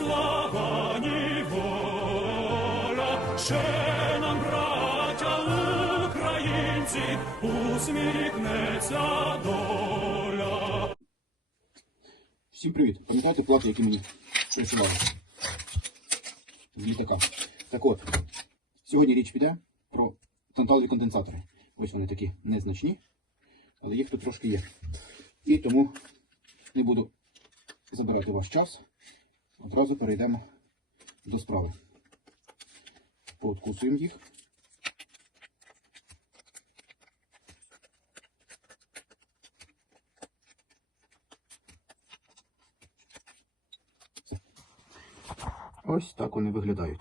слава, ні воля, ще нам, браття українці, усміхнеться доля. Всім привіт! Пам'ятаєте плати, які мені присилали? З літака. Так от, сьогодні річ піде про танталові конденсатори. Ось вони такі незначні, але їх тут трошки є. І тому не буду забирати ваш час. Одразу перейдемо до справи. Пооткусуємо їх. Ось так вони виглядають.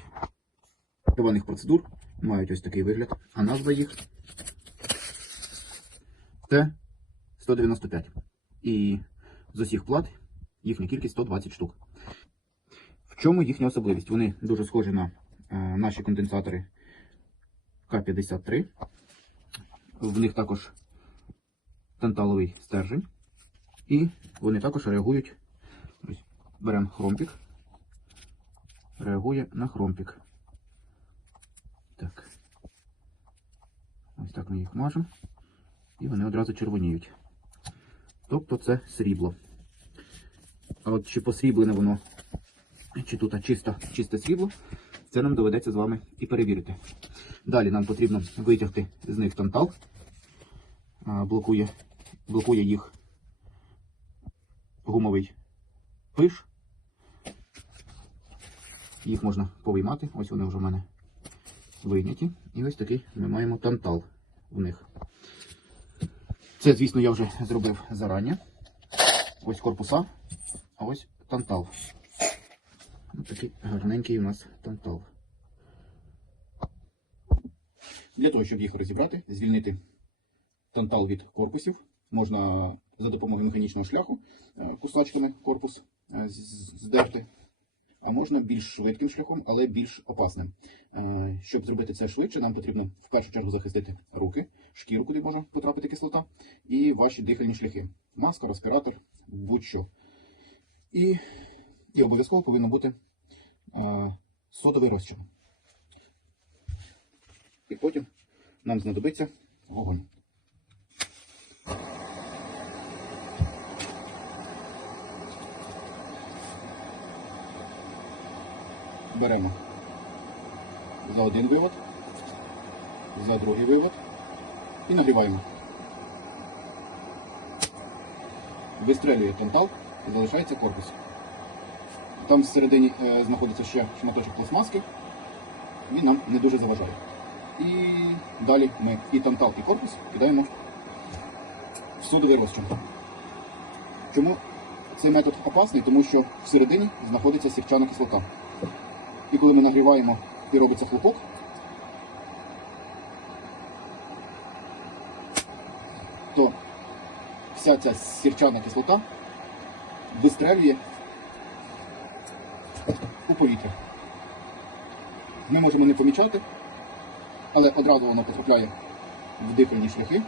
Триваних процедур мають ось такий вигляд, а назва їх Т-195. І з усіх плат їхня кількість 120 штук. В чому їхня особливість? Вони дуже схожі на е, наші конденсатори К-53. В них також танталовий стержень. І вони також реагують. Беремо хромпік реагує на хромпік. Так. Ось так ми їх мажемо. І вони одразу червоніють. Тобто це срібло. А от чи посріблене воно, чи тут чисто, чисте срібло, це нам доведеться з вами і перевірити. Далі нам потрібно витягти з них тантал. Блокує, блокує їх гумовий пиш. Їх можна повиймати. Ось вони вже в мене вийняті. І ось такий ми маємо тантал в них. Це, звісно, я вже зробив зарані. Ось корпуса, а ось тантал. Такий гарненький у нас тантал. Для того, щоб їх розібрати, звільнити тантал від корпусів, можна за допомогою механічного шляху е, кусачками корпус е, здерти а можна більш швидким шляхом, але більш опасним. Е, Щоб зробити це швидше, нам потрібно в першу чергу захистити руки, шкіру, куди може потрапити кислота, і ваші дихальні шляхи. Маска, респіратор, будь-що. І, і обов'язково повинно бути содовий розчин. І потім нам знадобиться вогонь. беремо за один вивод, за другий вивод і нагріваємо. Вистрелює тантал і залишається корпус. Там всередині е, знаходиться ще шматочок пластмаски, він нам не дуже заважає. І далі ми і тантал, і корпус кидаємо в судовий розчин. Чому цей метод опасний? Тому що всередині знаходиться сірчана кислота. І коли ми нагріваємо і робиться хлопок, то вся ця сірчана кислота вистрелює у повітря. Ми можемо не помічати, але одразу воно потрапляє в дихальні шляхи.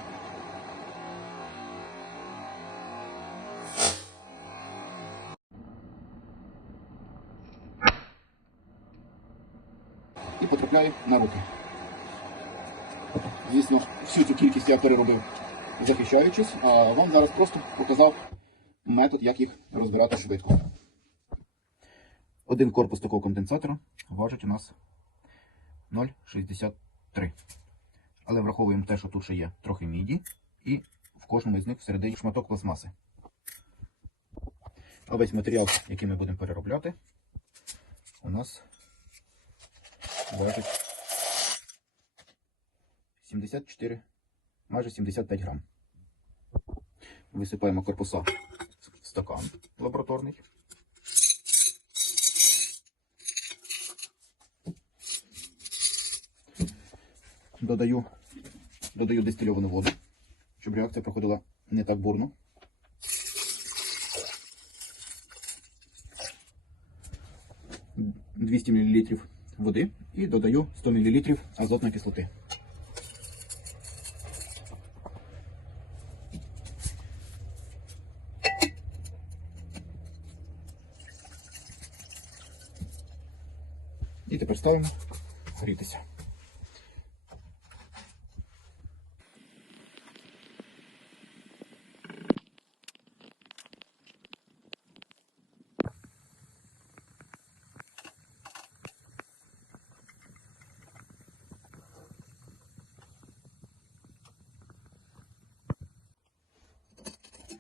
і потрапляє на руки. Звісно, всю цю кількість я переробив захищаючись, а вам зараз просто показав метод, як їх розбирати швидко. Один корпус такого конденсатора важить у нас 0,63. Але враховуємо те, що тут ще є трохи міді, і в кожному з них всередині шматок пластмаси. А весь матеріал, який ми будемо переробляти, у нас важить 74, майже 75 грам. Висипаємо корпуса в стакан лабораторний. Додаю, додаю дистильовану воду, щоб реакція проходила не так бурно. – 200 мл води і додаю 100 мл азотної кислоти. І тепер ставимо грітися.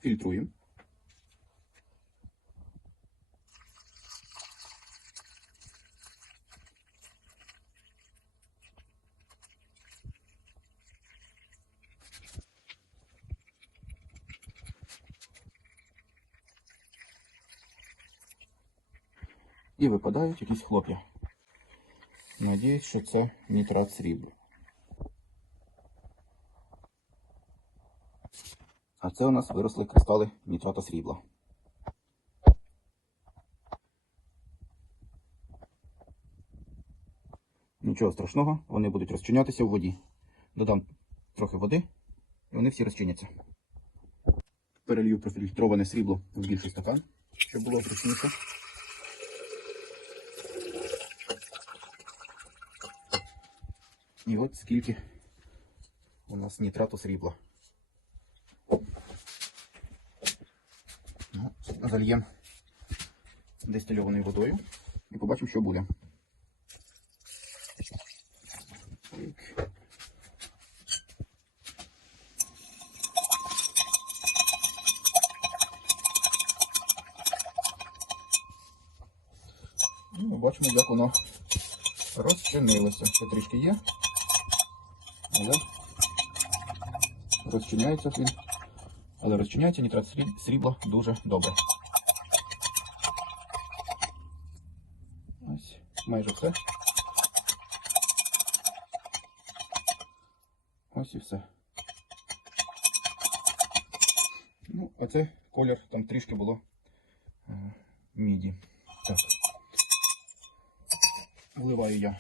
Фільтруємо. І випадають якісь хлоп'я. Надіюсь, що це нітрат срібла. Це у нас виросли кристали нітрата срібла. Нічого страшного, вони будуть розчинятися в воді. Додам трохи води, і вони всі розчиняться. Перелью профільтроване срібло в більший стакан, щоб було зручніше. І от скільки у нас нітрату срібла. Ну, Зальємо дистильованою водою і побачимо, що буде. Так. Ну, ми бачимо, як воно розчинилося. Ще трішки є. Але розчиняється він. Але розчиняється нітрат срібла дуже добре. Майже все. Ось і все. Ну, а це колір там трішки було е, міді. Так. Вливаю я.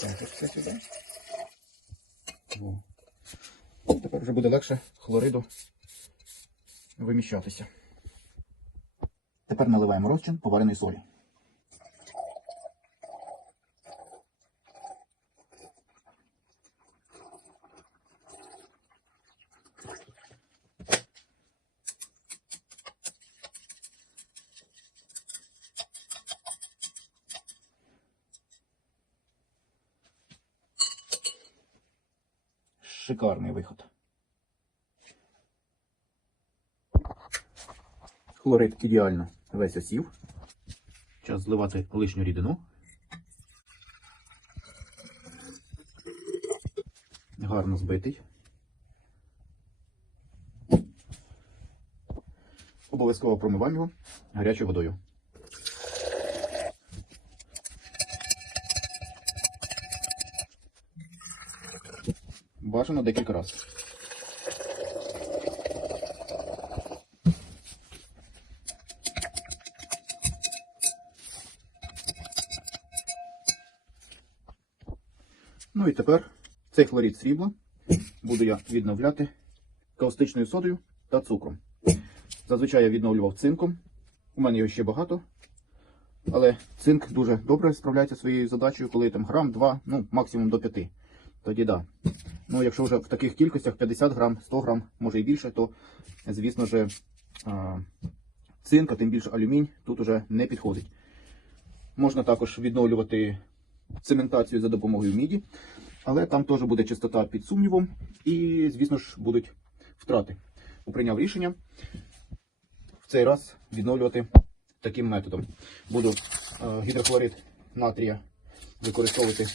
Так, це сюди. О. Ну, Тепер вже буде легше хлориду виміщатися. Тепер наливаємо розчин повареної солі. Шикарний виход. Хлорид ідеально весь осів. Час зливати лишню рідину. Гарно збитий. Обов'язково промиваємо його гарячою водою. Бажано декілька разів. Ну і тепер цей хлорид срібла буду я відновляти каустичною содою та цукром. Зазвичай я відновлював цинком. У мене його ще багато. Але цинк дуже добре справляється своєю задачею, коли там грам, 2, ну максимум до 5. Тоді да. Ну, якщо вже в таких кількостях 50 грам, 100 грам, може і більше, то звісно ж а, цинк, а тим більше алюмінь тут уже не підходить. Можна також відновлювати цементацію за допомогою міді, але там теж буде чистота під сумнівом, і, звісно ж, будуть втрати. Прийняв рішення в цей раз відновлювати таким методом. Буду е, гідрохлорид натрія використовувати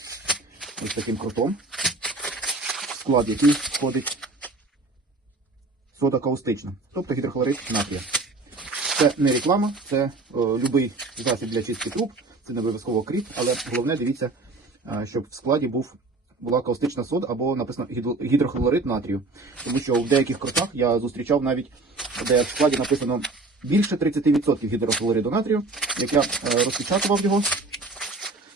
ось таким крутом, в склад який входить сода каустична, тобто гідрохлорид натрія. Це не реклама, це е, будь-який засіб для чистки труб, це не обов'язково кріп, але головне дивіться, щоб в складі був, була каустична сода або написано гідрохлорид натрію. Тому що в деяких крутах я зустрічав навіть, де в складі написано більше 30% гідрохлориду натрію. Як я е, розпечатував його,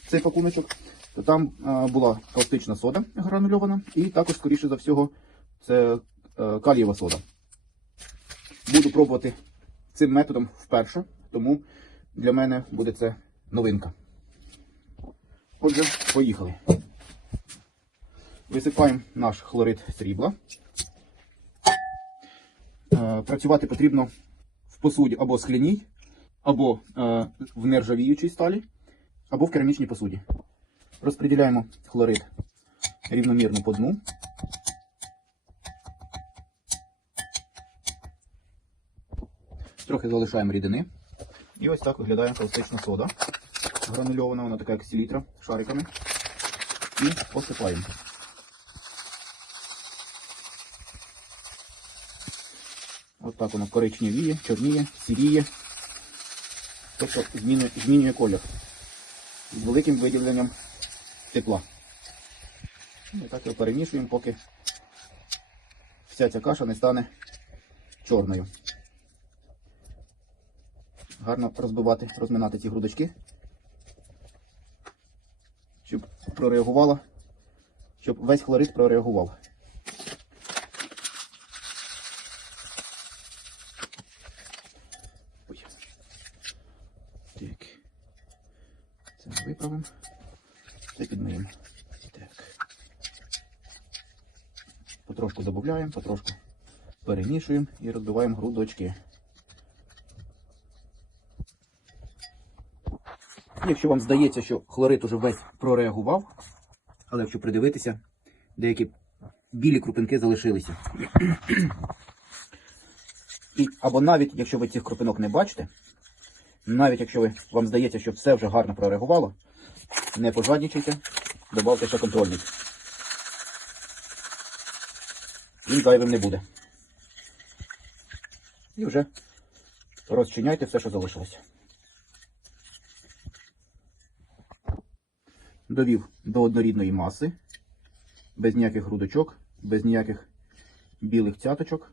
цей пакуночок, то там е, була каустична сода гранульована, і також, скоріше за всього, це е, калієва сода. Буду пробувати цим методом вперше, тому для мене буде це новинка. Отже, поїхали. Висипаємо наш хлорид срібла. Е, Працювати потрібно в посуді або скляній, або е, в нержавіючій сталі, або в керамічній посуді. Розподіляємо хлорид рівномірно по дну. Трохи залишаємо рідини. І ось так виглядає каустична сода. Гранульована, вона така як селітра шариками. І посипаємо. Ось так воно коричневіє, чорніє, сіріє. Тобто змінює, змінює колір. З великим виділенням тепла. І так його перемішуємо, поки вся ця каша не стане чорною. Гарно розбивати, розминати ці грудочки, щоб прореагувала, щоб весь хлорид прореагував. Так. Це виправимо. Це підмиємо. Так. Потрошку забавляємо, потрошку перемішуємо і розбиваємо грудочки. Якщо вам здається, що хлорид уже весь прореагував, але якщо придивитися, деякі білі крупинки залишилися. І, або навіть, якщо ви цих крупинок не бачите, навіть якщо ви, вам здається, що все вже гарно прореагувало, не пожаднічайте, додавте ще контрольник. Він зайвим не буде. І вже розчиняйте все, що залишилося. Довів до однорідної маси, без ніяких грудочок, без ніяких білих цяточок.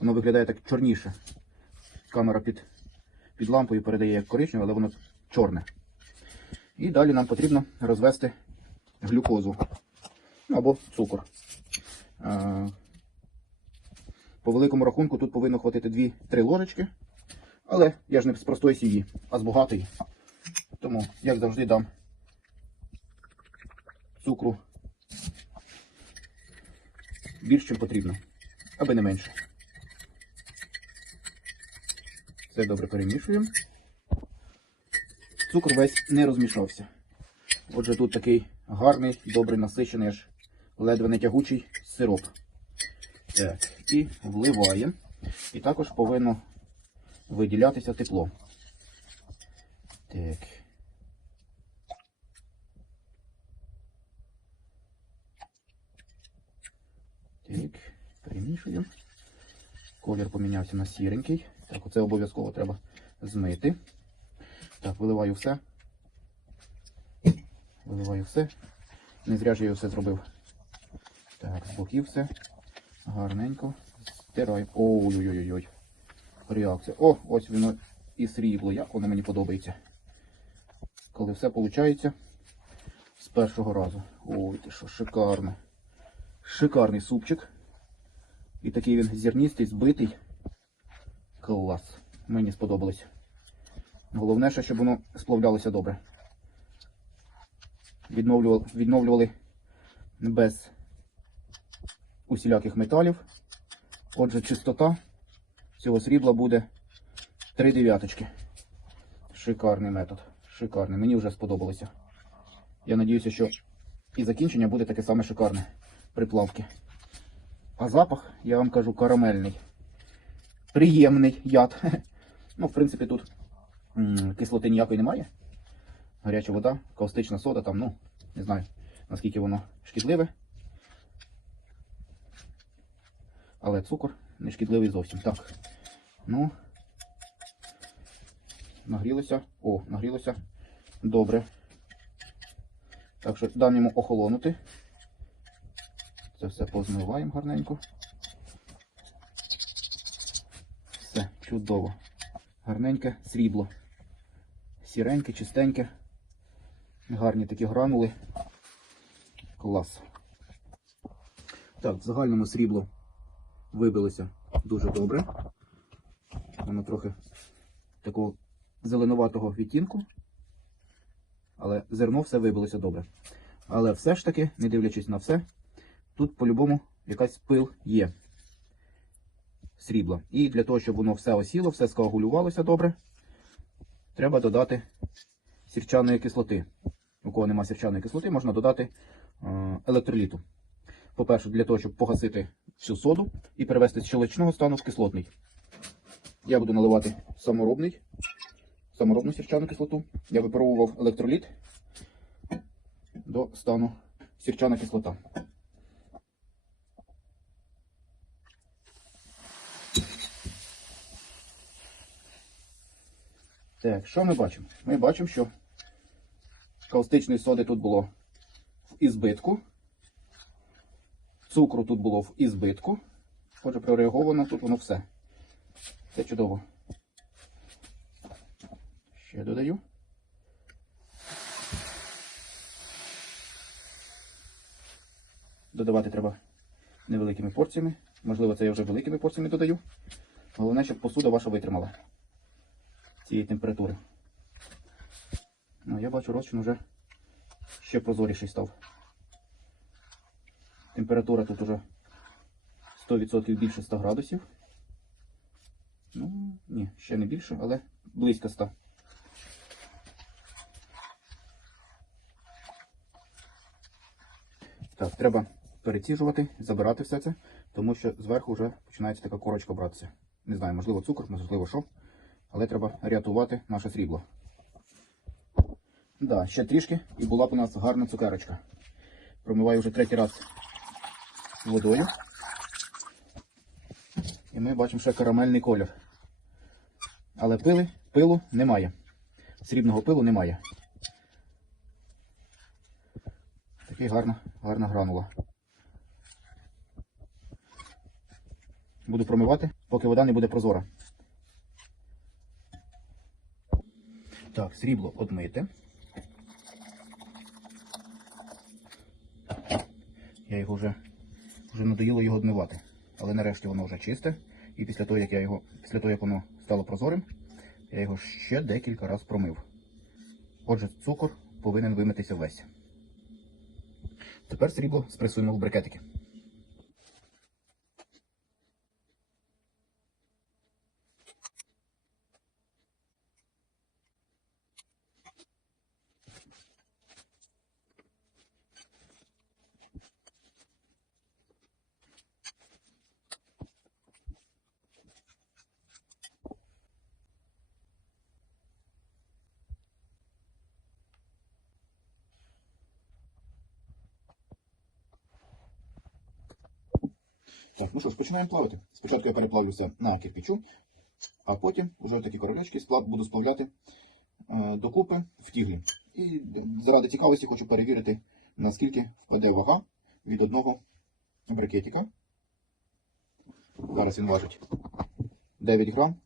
Воно виглядає так чорніше. Камера під, під лампою передає як коричневе, але воно чорне. І далі нам потрібно розвести глюкозу або цукор. Е, По великому рахунку тут повинно хватити 2-3 ложечки. Але я ж не з простої сім'ї, а з багатої. Тому, як завжди, дам цукру більш чим потрібно, аби не менше. Все добре перемішуємо. Цукор весь не розмішався. Отже, тут такий гарний, добре насичений, аж ледве не тягучий сироп. Так, і вливаємо. І також повинно виділятися тепло. Так. Перемішуємо. Колір помінявся на сіренький. Так, оце обов'язково треба змити. Так, виливаю все. Виливаю все. Не зря ж я все зробив. Так, з боків все. Гарненько. Стираю. Ой-ой-ой-ой. Реакція. О, ось воно і срібло. Як воно мені подобається. Коли все виходить з першого разу. Ой, ти що, шикарно. Шикарний супчик. І такий він зерністий, збитий. Клас. Мені сподобалось. Головне, ще, щоб воно сплавлялося добре. Відновлювали, відновлювали без усіляких металів. Отже, чистота цього срібла буде 3 дев'яточки. Шикарний метод. Шикарний. Мені вже сподобалося. Я надіюся, що і закінчення буде таке саме шикарне приплавки. А запах, я вам кажу, карамельний. Приємний яд. Ну, в принципі, тут кислоти ніякої немає. Гаряча вода, каустична сода, там, ну, не знаю, наскільки воно шкідливе. Але цукор не шкідливий зовсім. Так. Ну. Нагрілося. О, нагрілося. Добре. Так що дам йому охолонути. Це все позмиваємо гарненько. Все, чудово. Гарненьке срібло. Сіреньке, чистеньке. Гарні такі гранули. Клас. Так, в загальному срібло вибилося дуже добре. Воно трохи такого зеленуватого відтінку, але зерно все вибилося добре. Але все ж таки, не дивлячись на все, тут по-любому якась пил є срібла. І для того, щоб воно все осіло, все скоагулювалося добре, треба додати сірчаної кислоти. У кого нема сірчаної кислоти, можна додати е, електроліту. По-перше, для того, щоб погасити всю соду і перевести з щелочного стану в кислотний. Я буду наливати саморобний, саморобну сірчану кислоту. Я випаровував електроліт до стану сірчана кислота. Так, що ми бачимо? Ми бачимо, що каустичної соди тут було в ізбитку. Цукру тут було в ізбитку. Отже, прореаговано тут воно все. Це чудово. Ще додаю. Додавати треба невеликими порціями. Можливо, це я вже великими порціями додаю. Головне, щоб посуда ваша витримала цієї температури. Ну, я бачу, розчин вже ще прозоріший став. Температура тут уже 100% більше 100 градусів. Ну, ні, ще не більше, але близько 100. Так, треба переціжувати, забирати все це, тому що зверху вже починається така корочка братися. Не знаю, можливо, цукор, можливо, що. Але треба рятувати наше срібло. Да, ще трішки і була б у нас гарна цукерочка. Промиваю вже третій раз водою. І ми бачимо ще карамельний колір. Але пили, пилу немає. Срібного пилу немає. Такий гарна, гарна гранула. Буду промивати, поки вода не буде прозора. Так, срібло одмите. Я його вже, вже надоїло його одмивати. Але нарешті воно вже чисте. І після того, як я його, після того, як воно стало прозорим, я його ще декілька разів промив. Отже, цукор повинен вимитися весь. Тепер срібло спресуємо в брикетики. Так, ну що ж, починаємо плавати. Спочатку я переплавлюся на кирпичу, а потім вже такі королечки сплав, буду сплавляти е, докупи в тіглі. І заради цікавості хочу перевірити, наскільки впаде вага від одного брикетика. Зараз він важить 9 грам.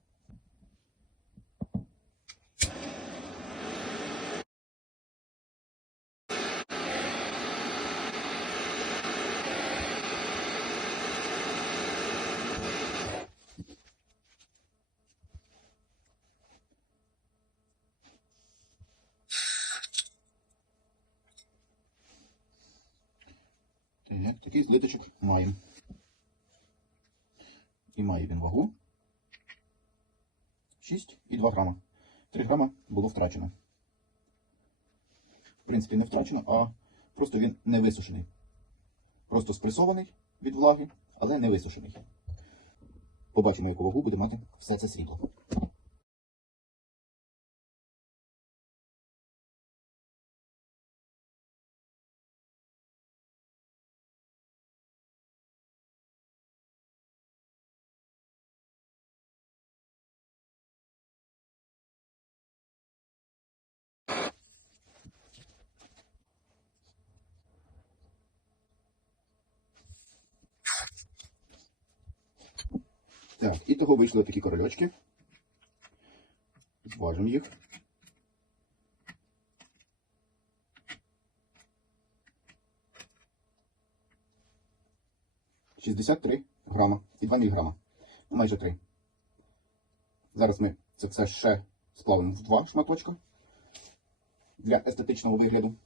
Так, такий злиточок маємо. І має він вагу 6,2 грама. 3 грама було втрачено. В принципі, не втрачено, а просто він не висушений. Просто спресований від влаги, але не висушений. Побачимо, яку вагу буде мати все це срібло. Так, і того вийшли такі корольочки. Зважимо їх. Шістдесят три грама і 2 міліграма. Ну, майже 3. Зараз ми це все ще сплавимо в два шматочка для естетичного вигляду.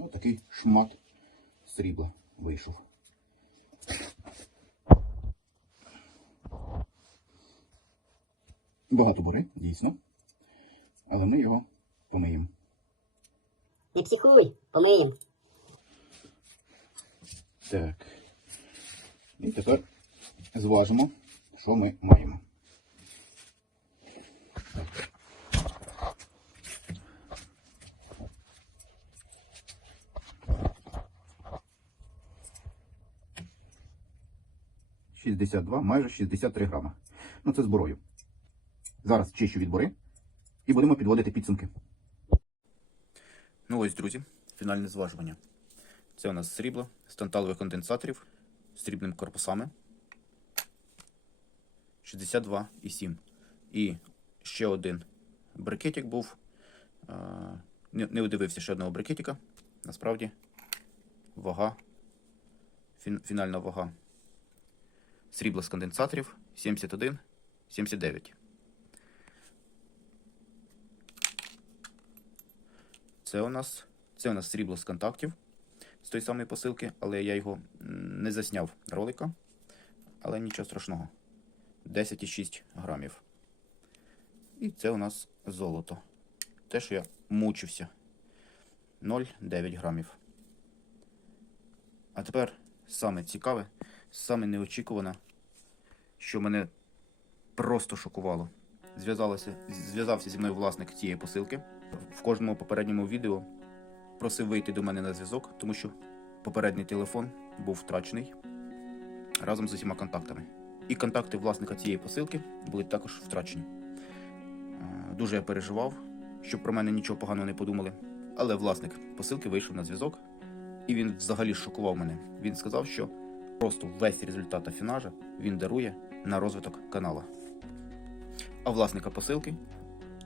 Ось такий шмат срібла вийшов. Багато бори, дійсно. Але ми його помиємо. Не психуй, помиємо. Так. І тепер зважимо, що ми маємо. Шістдесят два, майже 63 грама. Ну це з борою. Зараз чищу від бори і будемо підводити підсумки. Ну ось, друзі, фінальне зважування. Це у нас срібло з танталових конденсаторів з срібними корпусами. 62,7. І ще один брикетик був. Не удивився ще одного брикетика. Насправді, вага, фінальна вага срібла з конденсаторів 71, 79. Це у нас, це у нас срібло з контактів з тої самої посилки, але я його не засняв ролика. Але нічого страшного. 10,6 грамів. І це у нас золото. Те, що я мучився. 0,9 грамів. А тепер саме цікаве, саме неочікуване, що мене просто шокувало. Зв'язався зі мною власник цієї посилки. В кожному попередньому відео просив вийти до мене на зв'язок, тому що попередній телефон був втрачений разом з усіма контактами. І контакти власника цієї посилки були також втрачені. Е, Дуже я переживав, щоб про мене нічого поганого не подумали. Але власник посилки вийшов на зв'язок, і він взагалі шокував мене. Він сказав, що просто весь результат афінажа він дарує на розвиток канала. А власника посилки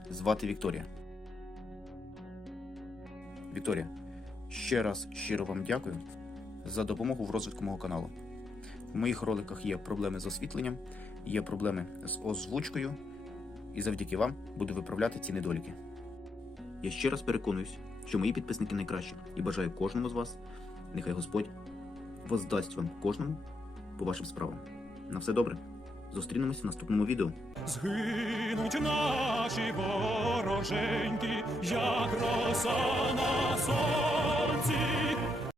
звати Вікторія. Вікторія, ще раз щиро вам дякую за допомогу в розвитку мого каналу. В моїх роликах є проблеми з освітленням, є проблеми з озвучкою, і завдяки вам буду виправляти ці недоліки. Я ще раз переконуюсь, що мої підписники найкращі і бажаю кожному з вас, нехай Господь воздасть вам кожному по вашим справам. На все добре. Зустрінемось в наступному відео. Згинуть наші вороженьки, як роса на сонці.